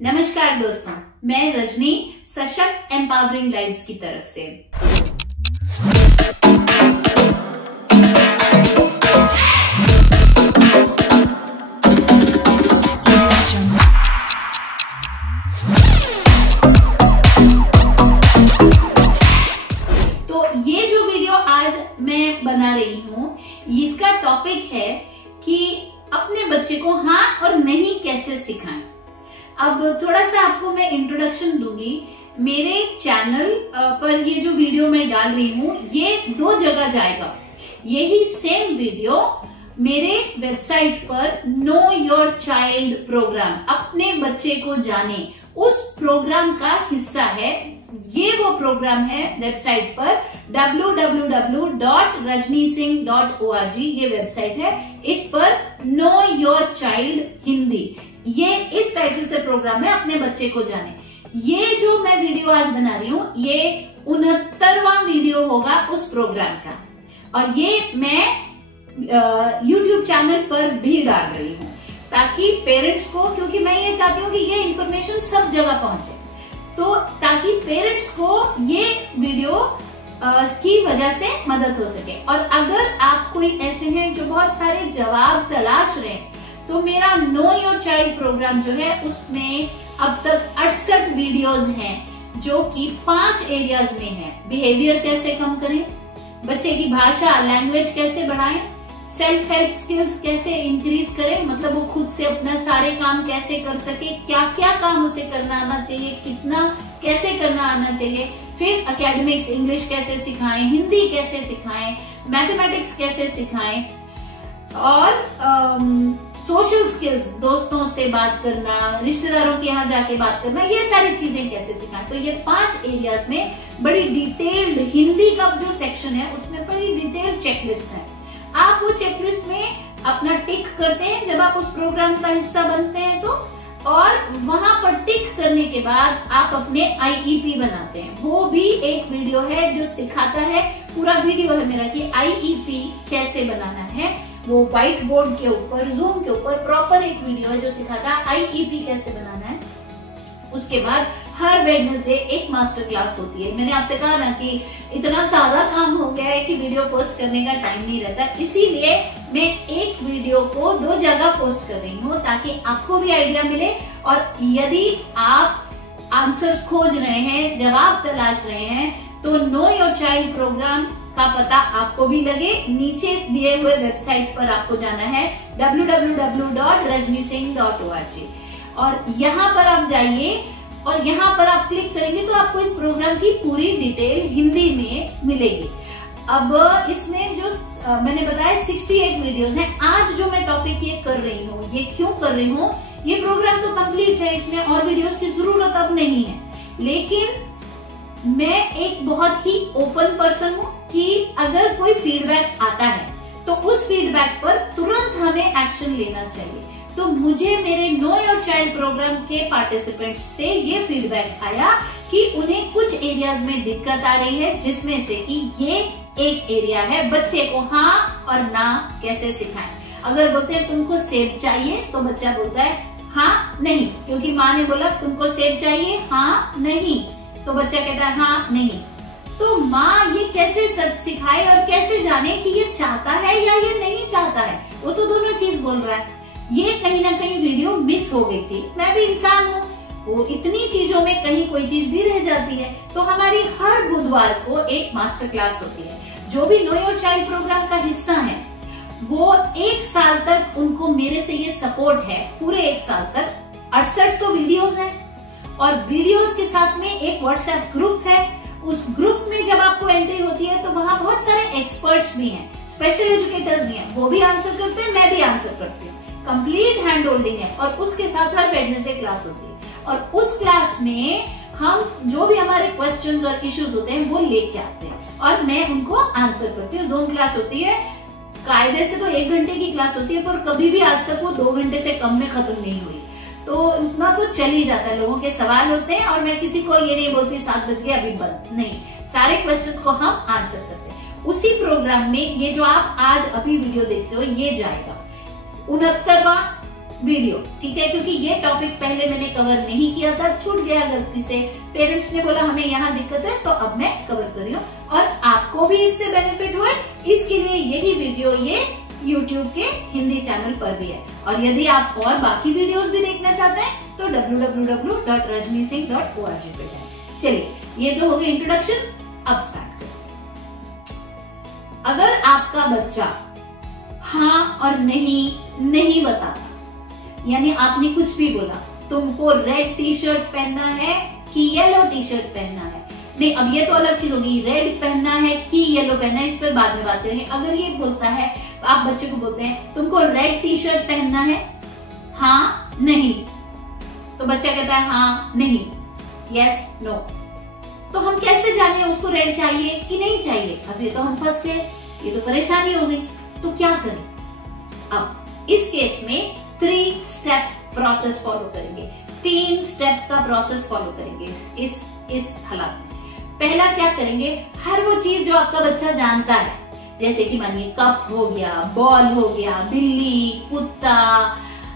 नमस्कार दोस्तों, मैं रजनी सशक्त एम्पावरिंग लाइव्स की तरफ से। तो ये जो वीडियो आज मैं बना रही हूँ, इसका टॉपिक है कि अपने बच्चे को हाँ और नहीं कैसे सिखाएं। अब थोड़ा सा आपको मैं इंट्रोडक्शन दूंगी। मेरे चैनल पर ये जो वीडियो मैं डाल रही हूँ, ये 2 जगह जाएगा। यही सेम वीडियो मेरे वेबसाइट पर नो योर चाइल्ड प्रोग्राम, अपने बच्चे को जाने, उस प्रोग्राम का हिस्सा है। ये वो प्रोग्राम है वेबसाइट पर www.rajnisingh.org ये वेबसाइट है। इस पर नो योर चाइल्ड हिंदी, ये इस टाइटल से प्रोग्राम है, अपने बच्चे को जाने। ये जो मैं वीडियो आज बना रही हूँ, ये 69वां वीडियो होगा उस प्रोग्राम का, और ये मैं YouTube चैनल पर भी डाल रही हूँ ताकि पेरेंट्स को, क्योंकि मैं ये चाहती हूँ कि ये इंफॉर्मेशन सब जगह पहुंचे, तो ताकि पेरेंट्स को ये वीडियो की वजह से मदद हो सके। और अगर आप कोई ऐसे हैं जो बहुत सारे जवाब तलाश रहे हैं, तो मेरा नो योर चाइल्ड प्रोग्राम जो है, उसमें अब तक 68 वीडियोस हैं जो कि 5 एरियाज में है। बिहेवियर कैसे कम करें, बच्चे की भाषा लैंग्वेज कैसे बढ़ाएं, सेल्फ हेल्प स्किल्स कैसे इंक्रीज करें, मतलब वो खुद से अपना सारे काम कैसे कर सके, क्या क्या काम उसे करना आना चाहिए, कितना कैसे करना आना चाहिए, फिर एकेडमिक्स इंग्लिश कैसे सिखाएं, हिंदी कैसे सिखाएं, मैथमेटिक्स कैसे सिखाएं, और सोशल स्किल्स, दोस्तों से बात करना, रिश्तेदारों के यहाँ जाके बात करना, ये सारी चीजें कैसे सिखाएं। तो ये 5 एरियाज में बड़ी डिटेल्ड, हिंदी का जो सेक्शन है उसमें बड़ी डिटेल्ड चेकलिस्ट है। आप वो चेकलिस्ट में अपना टिक करते हैं जब आप उस प्रोग्राम का हिस्सा बनते हैं तो, और वहां पर टिक करने के बाद आप अपने IEP बनाते हैं। वो भी एक वीडियो है जो सिखाता है, पूरा वीडियो है मेरा कि IEP कैसे बनाना है। वो व्हाइट बोर्ड के ऊपर, जूम के ऊपर प्रॉपर एक वीडियो है जो सिखाता है IEP कैसे बनाना है। उसके बाद हर वेडनेसडे एक मास्टर क्लास होती है। मैंने आपसे कहा ना कि इतना सारा काम हो गया है कि वीडियो पोस्ट करने का टाइम नहीं रहता, इसीलिए मैं एक वीडियो को 2 जगह पोस्ट कर रही हूँ ताकि आपको भी आइडिया मिले। और यदि आप आंसर्स खोज रहे हैं, जवाब तलाश रहे हैं, तो नो योर चाइल्ड प्रोग्राम का पता आपको भी लगे। नीचे दिए हुए वेबसाइट पर आपको जाना है www.rajnisingh.org, और यहाँ पर आप जाइए और यहाँ पर आप क्लिक करेंगे तो आपको इस प्रोग्राम की पूरी डिटेल हिंदी में मिलेगी। अब इसमें जो मैंने बताया 68 वीडियोस हैं। आज जो मैं टॉपिक ये कर रही हूँ, ये क्यों कर रही हूँ, ये प्रोग्राम तो कंप्लीट है, इसमें और वीडियोस की जरूरत अब नहीं है। लेकिन मैं एक बहुत ही ओपन पर्सन हूँ कि अगर कोई फीडबैक आता है तो उस फीडबैक पर तुरंत हमें एक्शन लेना चाहिए। तो मुझे मेरे नो योर चाइल्ड प्रोग्राम के पार्टिसिपेंट्स से ये फीडबैक आया कि उन्हें कुछ एरियाज में दिक्कत आ रही है, जिसमें से कि ये एक एरिया है, बच्चे को हाँ और ना कैसे सिखाएं। अगर बोलते हैं तुमको सेब चाहिए, तो बच्चा बोलता है हाँ नहीं, क्योंकि माँ ने बोला तुमको सेब चाहिए, हाँ नहीं, तो बच्चा कहता है हाँ नहीं। तो माँ ये कैसे सिखाए और कैसे जाने कि ये चाहता है या ये नहीं चाहता है, वो तो दोनों चीज बोल रहा है। ये कहीं ना कहीं वीडियो मिस हो गई थी। मैं भी इंसान हूँ, वो इतनी चीजों में कहीं कोई चीज भी रह जाती है। तो हमारी हर बुधवार को एक मास्टर क्लास होती है। जो भी नो योर चाइल्ड प्रोग्राम का हिस्सा है, वो 1 साल तक उनको मेरे से ये सपोर्ट है, पूरे 1 साल तक 68 तो वीडियोस हैं, और वीडियोस के साथ में एक व्हाट्सएप ग्रुप है। उस ग्रुप में जब आपको एंट्री होती है तो वहां बहुत सारे एक्सपर्ट्स भी हैं, स्पेशल एजुकेटर्स भी हैं, वो भी आंसर करते हैं, मैं भी आंसर करती हूँ। कंप्लीट हैंड होल्डिंग है, और उसके साथ हर वेडनेसडे क्लास होती है। और उस क्लास में हम जो भी हमारे क्वेश्चंस और इश्यूज होते हैं वो लेके आते हैं, और मैं उनको आंसर करती हूँ। जूम क्लास होती है, कायदे से तो 1 घंटे की क्लास होती है, पर कभी भी आज तक वो 2 घंटे से कम में खत्म नहीं हुई। तो इतना तो चल ही जाता है, लोगों के सवाल होते हैं, और मैं किसी को ये नहीं बोलती 7 बज गए अभी बंद, नहीं, सारे क्वेश्चंस को हम आंसर करते हैं। उसी प्रोग्राम में ये जो आप आज अभी वीडियो देख रहे हो, ये जाएगा 69वां वीडियो, ठीक है, क्योंकि ये टॉपिक पहले मैंने कवर नहीं किया था, छूट गया गलती से। पेरेंट्स ने बोला हमें यहाँ दिक्कत है, तो अब मैं कवर कर रही हूँ और आपको भी इससे बेनिफिट हुए, इसके लिए यही वीडियो ये YouTube के हिंदी चैनल पर भी है। और यदि आप और बाकी वीडियोस भी देखना चाहते हैं तो www.rajnisingh.org पे जाएं। चलिए, ये तो हो गया इंट्रोडक्शन, अब स्टार्ट करें। अगर आपका बच्चा हाँ और नहीं बताता, यानी आपने कुछ भी बोला, तुमको रेड टी शर्ट पहनना है कि येलो टी शर्ट पहनना है, नहीं अब ये तो अलग चीज होगी, रेड पहनना है कि येलो पहनना है, इस पर बाद में बात करेंगे। अगर ये बोलता है, आप बच्चे को बोलते हैं तुमको रेड टी शर्ट पहनना है, हाँ नहीं, तो बच्चा कहता है हाँ नहीं, यस नो, तो हम कैसे जाने उसको रेड चाहिए कि नहीं चाहिए? अब ये तो हम फंस गए, ये तो परेशानी हो गई, तो क्या करें? अब इस केस में 3 स्टेप प्रोसेस फॉलो करेंगे, 3 स्टेप का प्रोसेस फॉलो करेंगे इस हालात में। पहला क्या करेंगे, हर वो चीज जो आपका बच्चा जानता है, जैसे कि मानिए कप हो गया, बॉल हो गया, बिल्ली, कुत्ता,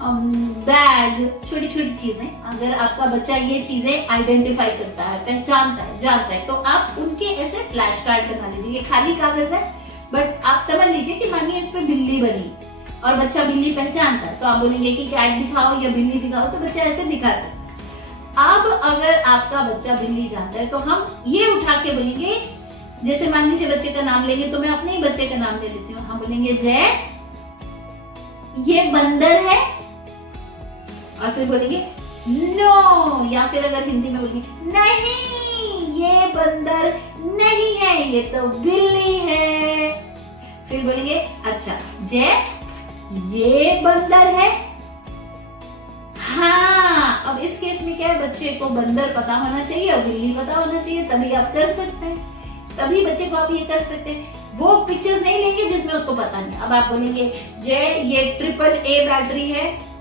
बैग, छोटी छोटी चीजें, अगर आपका बच्चा ये चीजें आइडेंटिफाई करता है, पहचानता है, जानता है, तो आप उनके ऐसे फ्लैश कार्ड बना लीजिए। ये खाली कागज है, बट आप समझ लीजिए कि मानिए इस पे बिल्ली बनी और बच्चा बिल्ली पहचानता है, तो आप बोलेंगे कि कैट दिखाओ या बिल्ली दिखाओ, तो बच्चा ऐसे दिखा सकता है। अब अगर आपका बच्चा बिल्ली जानता है, तो हम ये उठा के बोलेंगे, जैसे मान लीजिए बच्चे का नाम लेंगे, तो मैं अपने ही बच्चे का नाम ले लेती हूँ। हम बोलेंगे जय, ये बंदर है, और फिर बोलेंगे नो, या फिर अगर हिंदी में बोलेंगे नहीं, ये बंदर नहीं है, ये तो बिल्ली है। फिर बोलेंगे अच्छा जय, ये बंदर है, हाँ। अब इस केस में क्या है, बच्चे को बंदर पता होना चाहिए और बिल्ली पता होना चाहिए, तभी आप कर सकते हैं, तभी बच्चे को आप ये कर सकते हैं। वो पिक्चर्स नहीं लेंगे जिसमें उसको पता नहीं। अब आप बोलेंगे जय, ये AAA बैटरी है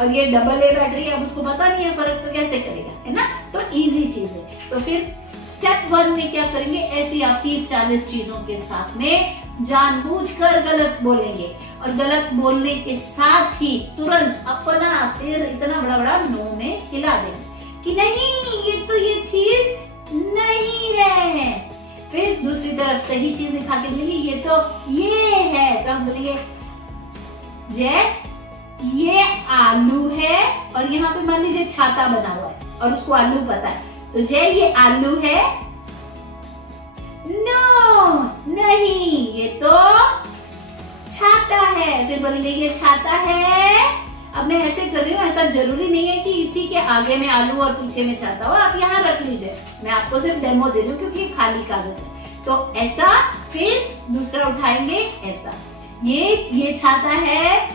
और ये AA बैटरी है, अब उसको पता नहीं है फर्क, तो कैसे करेगा, है ना? तो इजी चीज है। तो फिर स्टेप 1 में क्या करेंगे, ऐसी आप 30-40 चीजों के साथ में जानबूझकर गलत बोलेंगे, और गलत बोलने के साथ ही तुरंत अपना सिर इतना बड़ा बड़ा नो में हिला देंगे कि नहीं, ये तो ये चीज नहीं है। फिर दूसरी तरफ सही चीज दिखा के बोलेंगे ये तो ये है, तो हम बोलेंगे जय, ये आलू है, और यहाँ पे मान लीजिए छाता बना हुआ है और उसको आलू पता है, तो जय ये आलू है, नो नहीं, ये तो छाता है। फिर बोलेंगे ये छाता है। अब मैं ऐसे कर रही हूँ, ऐसा जरूरी नहीं है कि इसी के आगे में आलू और पीछे में छाता हो, आप यहाँ रख लीजिए, मैं आपको सिर्फ डेमो दे रही हूँ क्योंकि खाली कागज है। तो ऐसा, फिर दूसरा उठाएंगे ऐसा, ये छाता है,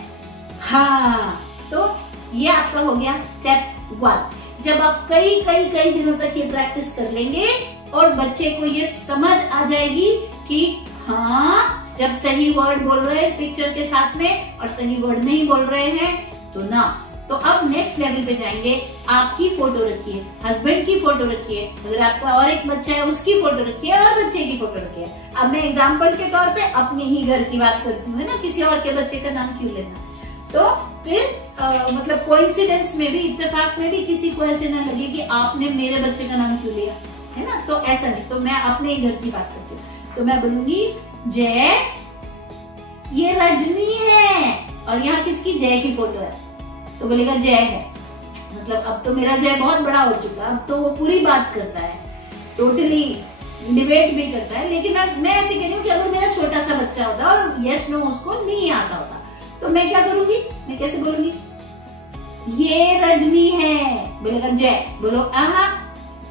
हाँ। तो ये आपका हो गया स्टेप 1। जब आप कई दिनों तक ये प्रैक्टिस कर लेंगे और बच्चे को ये समझ आ जाएगी कि हाँ, जब सही वर्ड बोल रहे हैं पिक्चर के साथ में और सही वर्ड नहीं बोल रहे हैं तो ना। तो अब नेक्स्ट लेवल पे जाएंगे, आपकी फोटो रखिए, हस्बैंड की फोटो रखिए, अगर आपका और एक बच्चा है उसकी फोटो रखिए और बच्चे की फोटो रखिए। अब मैं एग्जाम्पल के तौर पे अपने ही घर की बात करती हूँ, है ना, किसी और के बच्चे का नाम क्यों लेना। तो फिर मतलब कोइंसिडेंस में भी, इत्तेफाक में भी किसी को ऐसे ना लगे कि आपने मेरे बच्चे का नाम क्यों लिया, है ना। तो ऐसा नहीं, तो मैं अपने ही घर की बात करती हूँ, तो मैं बोलूंगी जय, ये रजनी है, और यहाँ किसकी, जय की फोटो है, तो बोलेगा जय है। मतलब अब तो मेरा जय बहुत बड़ा हो चुका, अब तो वो पूरी बात करता है, टोटली डिबेट भी करता है। लेकिन मैं ऐसे कह रही हूँ कि अगर मेरा छोटा सा बच्चा होता और यस नो उसको नहीं आता होता, तो मैं क्या करूंगी, मैं कैसे बोलूंगी, ये रजनी है, बोलेगा जय, बोलो आहा,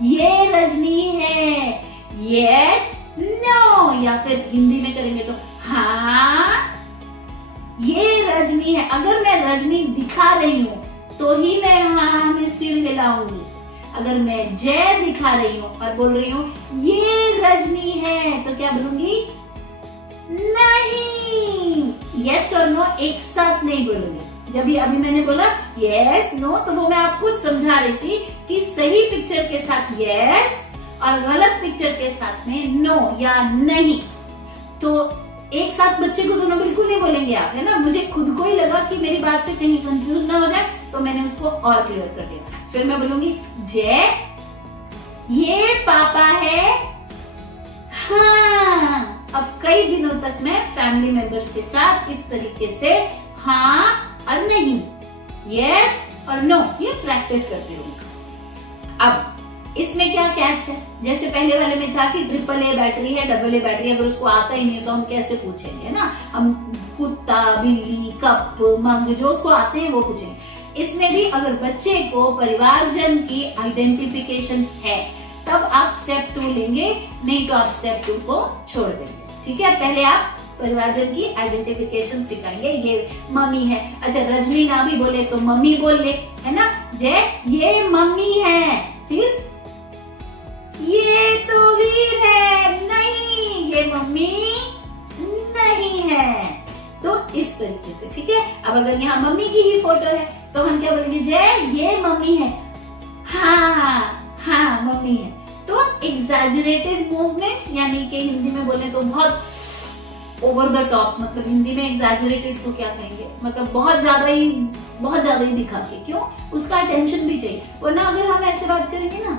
ये रजनी है, यस नो, या फिर हिंदी में करेंगे तो हाँ, ये रजनी है। अगर मैं रजनी दिखा रही हूँ तो ही मैं हाँ में सिर हिलाऊंगी, अगर मैं जय दिखा रही हूँ और बोल रही हूँ ये रजनी है, तो क्या बोलूंगी, नहीं, यस और नो एक साथ नहीं बोलूंगी। जब ये अभी मैंने बोला यस नो, तो वो मैं आपको समझा रही थी कि सही पिक्चर के साथ यस और गलत पिक्चर के साथ में नो या नहीं। तो एक साथ बच्चे को दोनों बिल्कुल नहीं बोलेंगे आप, है ना। मुझे खुद को ही लगा कि मेरी बात से कहीं कंफ्यूज ना हो जाए, तो मैंने उसको और क्लियर कर दिया। फिर मैं बोलूंगी जय, ये पापा है। हाँ, अब कई दिनों तक मैं फैमिली मेंबर्स के साथ इस तरीके से हाँ और नहीं, यस और नो, ये प्रैक्टिस करती रहूंगी। अब इसमें क्या कैच है, जैसे पहले वाले में था कि AAA बैटरी है, AA बैटरी, अगर उसको आता ही नहीं है तो हम कैसे पूछेंगे, है ना। हम कुत्ता, बिल्ली, कप, मग, जो उसको आते हैं वो पूछेंगे। इसमें भी अगर बच्चे को परिवारजन की आइडेंटिफिकेशन है तब आप स्टेप 2 लेंगे, नहीं तो आप स्टेप 2 को छोड़ देंगे। ठीक है, पहले आप परिवारजन की आइडेंटिफिकेशन सिखाएंगे। ये मम्मी है, अच्छा रजनी ना भी बोले तो मम्मी बोल ले, है ना। जय, ये मम्मी है। फिर ये तो वीर है, नहीं ये मम्मी नहीं है। तो इस तरीके से, ठीक है। अब अगर यहाँ मम्मी की ही फोटो है तो हम क्या बोलेंगे, जय ये मम्मी है। हाँ हाँ मम्मी है। तो एग्जैजरेटेड मूवमेंट्स, यानी कि हिंदी में बोले तो बहुत ओवर द टॉप, मतलब हिंदी में एग्जैजरेटेड तो क्या कहेंगे, मतलब बहुत ज्यादा ही दिखा के, क्यों, उसका अटेंशन भी चाहिए। वरना अगर हम ऐसे बात करेंगे ना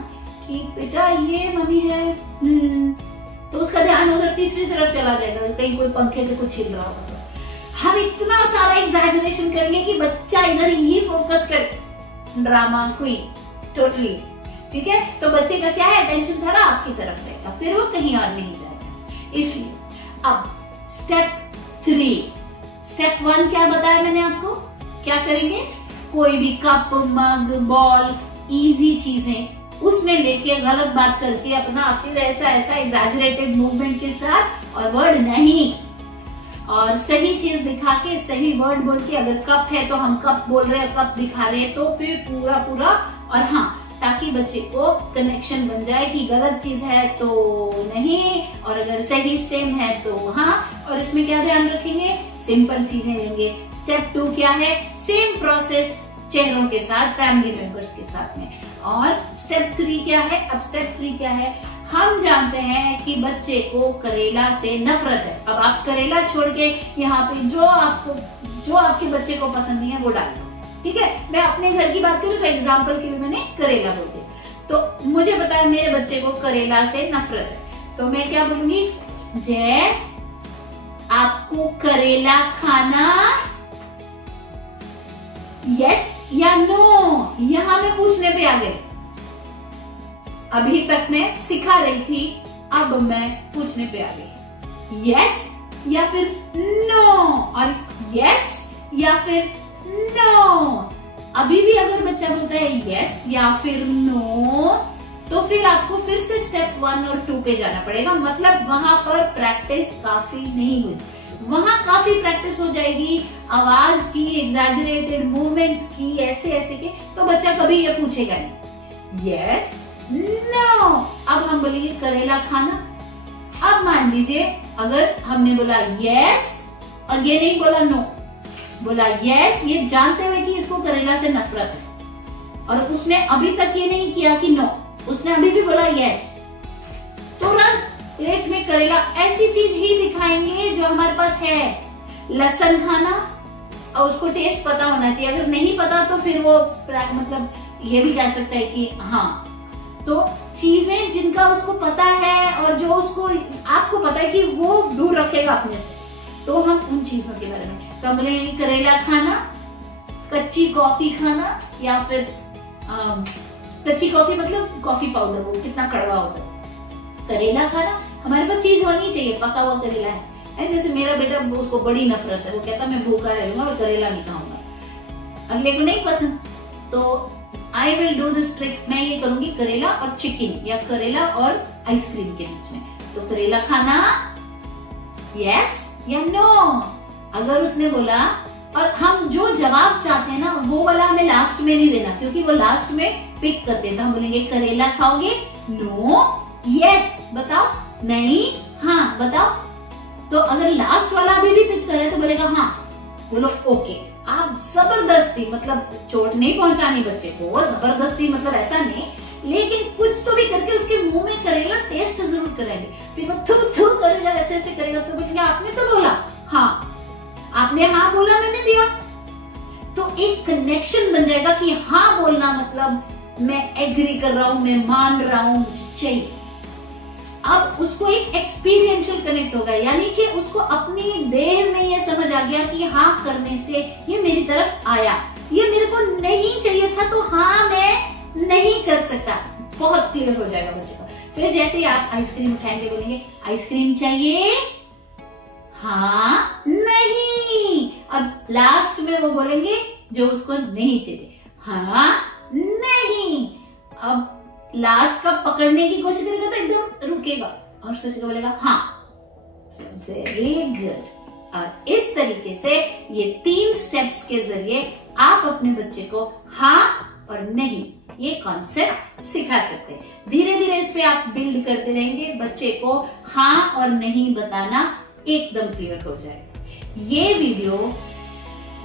कि बेटा ये मम्मी है, तो उसका ध्यान उधर तीसरी तरफ चला जाएगा, कहीं कोई पंखे से कुछ छिल रहा होगा। तो हम इतना सारा एग्जैजरेशन करेंगे कि बच्चा इधर ही फोकस करे। ड्रामा क्वीन टोटली, ठीक है। तो बच्चे का क्या है, अटेंशन सारा आपकी तरफ रहेगा, फिर वो कहीं और नहीं जाएगा। इसलिए अब स्टेप 3, स्टेप 1 क्या बताया मैंने आपको, क्या करेंगे, कोई भी कप, मग, बॉल, इजी चीजें उसमें लेके गलत बात करके अपना सिर्फ ऐसा एग्जैजरेटेड मूवमेंट के साथ, और वर्ड नहीं, और सही चीज दिखा के सही वर्ड बोल के, अगर कप है तो हम कप बोल रहे हैं, कप दिखा रहे हैं, तो फिर पूरा और हाँ, ताकि बच्चे को कनेक्शन बन जाए कि गलत चीज है तो नहीं, और अगर सही सेम है तो हाँ। और इसमें क्या ध्यान रखेंगे, सिंपल चीजें लेंगे। स्टेप 2 क्या है, सेम प्रोसेस चेहरों के साथ, फैमिली मेंबर्स के साथ में। और स्टेप 3 क्या है, अब स्टेप 3 क्या है, हम जानते हैं कि बच्चे को करेला से नफरत है। अब आप करेला छोड़ के यहाँ पे जो आपके बच्चे को पसंद नहीं है वो डाल दो, ठीक है। मैं अपने घर की बात करूँ तो एग्जाम्पल के लिए मैंने करेला बोल दिया, तो मुझे पता है मेरे बच्चे को करेला से नफरत है, तो मैं क्या बोलूंगी, जय आपको करेला खाना, यस या नो। यहां मैं पूछने पे आ गई, अभी तक मैं सिखा रही थी, अब मैं पूछने पे आ गई, यस या फिर नो, और यस या फिर नो। अभी भी अगर बच्चा बोलता है यस या फिर नो, तो फिर आपको फिर से स्टेप 1 और 2 पे जाना पड़ेगा। मतलब वहां पर प्रैक्टिस काफी नहीं हुई, वहां काफी प्रैक्टिस हो जाएगी आवाज की, एग्जैजरेटेड मूवमेंट्स की, ऐसे के, तो बच्चा कभी ये पूछेगा नहीं, यस नो। अब हम बोलेंगे करेला खाना। अब मान लीजिए अगर हमने बोला यस और ये नहीं बोला नो, बोला यस, ये जानते हुए कि इसको करेला से नफरत है, और उसने अभी तक ये नहीं किया कि नो, उसने अभी भी बोला यस, तुरंत प्लेट में करेला, ऐसी चीज ही दिखाएंगे जो हमारे पास है। लहसुन खाना, और उसको टेस्ट पता होना चाहिए, अगर नहीं पता तो फिर वो मतलब ये भी कह सकता है कि हाँ। तो चीजें जिनका उसको पता है और जो उसको आपको पता है कि वो दूर रखेगा अपने से, तो हम उन चीजों के बारे में, तो हम बोलेंगे करेला खाना, कच्ची कॉफी खाना, या फिर कच्ची कॉफी मतलब कॉफी पाउडर, वो कितना कड़वा होता है, करेला खाना। हमारे पास चीज होनी चाहिए, पका हुआ करेला है। जैसे मेरा बेटा, उसको बड़ी नफरत है, वो कहता मैं भूखा रहूंगा, मैं करेला नहीं खाऊंगा, अगले को नहीं पसंद, तो I will do this trick, मैं ये करूंगी करेला और चिकन, या करेला और आइसक्रीम के बीच में। तो करेला खाना, यस या नो। अगर उसने बोला, और हम जो जवाब चाहते हैं ना वो वाला हमें लास्ट में नहीं देना, क्योंकि वो लास्ट में पिक करते हैं। तो हम बोलेंगे करेला खाओगे, नो, यस बताओ, नहीं, हाँ बताओ। तो अगर लास्ट वाला अभी भी पिक करे तो बोलेगा हाँ, बोलो ओके। आप जबरदस्ती, मतलब चोट नहीं पहुंचानी बच्चे को, जबरदस्ती मतलब ऐसा नहीं लेकिन कुछ तो भी करके उसके मुंह में करेगा, टेस्ट जरूर कराएंगे। फिर वो थू थू करेगा, ऐसे ऐसे करेगा, तो बोलेंगे आपने तो बोला, हाँ आपने हाँ बोला, मैंने दिया। तो एक कनेक्शन बन जाएगा कि हाँ बोलना मतलब मैं एग्री कर रहा हूं, मैं मान रहा हूं, मुझे चाहिए। अब उसको एक एक्सपीरियंशियल कनेक्ट होगा, यानी कि उसको अपनी देह में ये समझ आ गया कि हाँ करने से ये मेरी तरफ आया, ये मेरे को नहीं चाहिए था तो हाँ मैं नहीं कर सकता। बहुत क्लियर हो जाएगा बच्चे को। फिर जैसे ही आप आइसक्रीम उठाएंगे, बोलेंगे आइसक्रीम चाहिए, हाँ नहीं। अब लास्ट में वो बोलेंगे जो उसको नहीं चाहिए, हाँ नहीं। अब लास्ट का पकड़ने की कोशिश करेगा तो एकदम रुकेगा और सोचेगा, बोलेगा हाँ, वेरी गुड। और इस तरीके से ये 3 स्टेप्स के जरिए आप अपने बच्चे को हाँ और नहीं ये कॉन्सेप्ट सिखा सकते हैं। धीरे धीरे इस पे आप बिल्ड करते रहेंगे, बच्चे को हाँ और नहीं बताना एकदम क्लियर हो जाएगा। ये वीडियो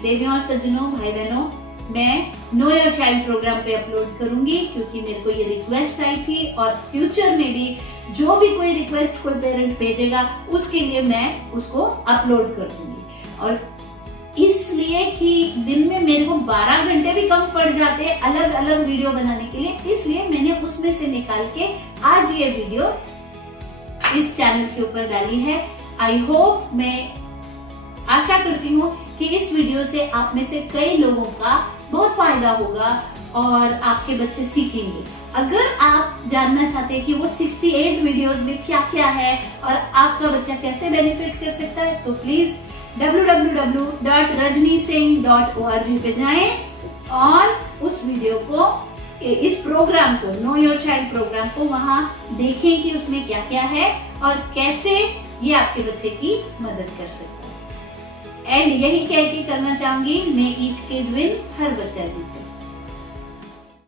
देवियों और सज्जनों, भाई बहनों, मैं नो योर चाइल्ड प्रोग्राम पे अपलोड करूंगी, क्योंकि मेरे को ये रिक्वेस्ट आई थी और फ्यूचर में भी जो भी कोई रिक्वेस्ट कोई पेरेंट भेजेगा उसके लिए मैं उसको अपलोड कर दूंगी। और इसलिए कि दिन में मेरे को 12 घंटे भी कम पड़ जाते हैं अलग अलग वीडियो बनाने के लिए, इसलिए मैंने उसमें से निकाल के आज ये वीडियो इस चैनल के ऊपर डाली है। आई होप, मैं आशा करती हूँ कि इस वीडियो से आप में से कई लोगों का बहुत फायदा होगा और आपके बच्चे सीखेंगे। अगर आप जानना चाहते हैं कि वो 68 वीडियोस में क्या क्या है और आपका बच्चा कैसे बेनिफिट कर सकता है, तो प्लीज www.rajnisingh.org पे जाएं और उस वीडियो को, इस प्रोग्राम को, नो योर चाइल्ड प्रोग्राम को वहां देखें कि उसमें क्या क्या है और कैसे ये आपके बच्चे की मदद कर सकता है। एंड यही कह के करना चाहूंगी, मे ईच किड विन, हर बच्चा जीते।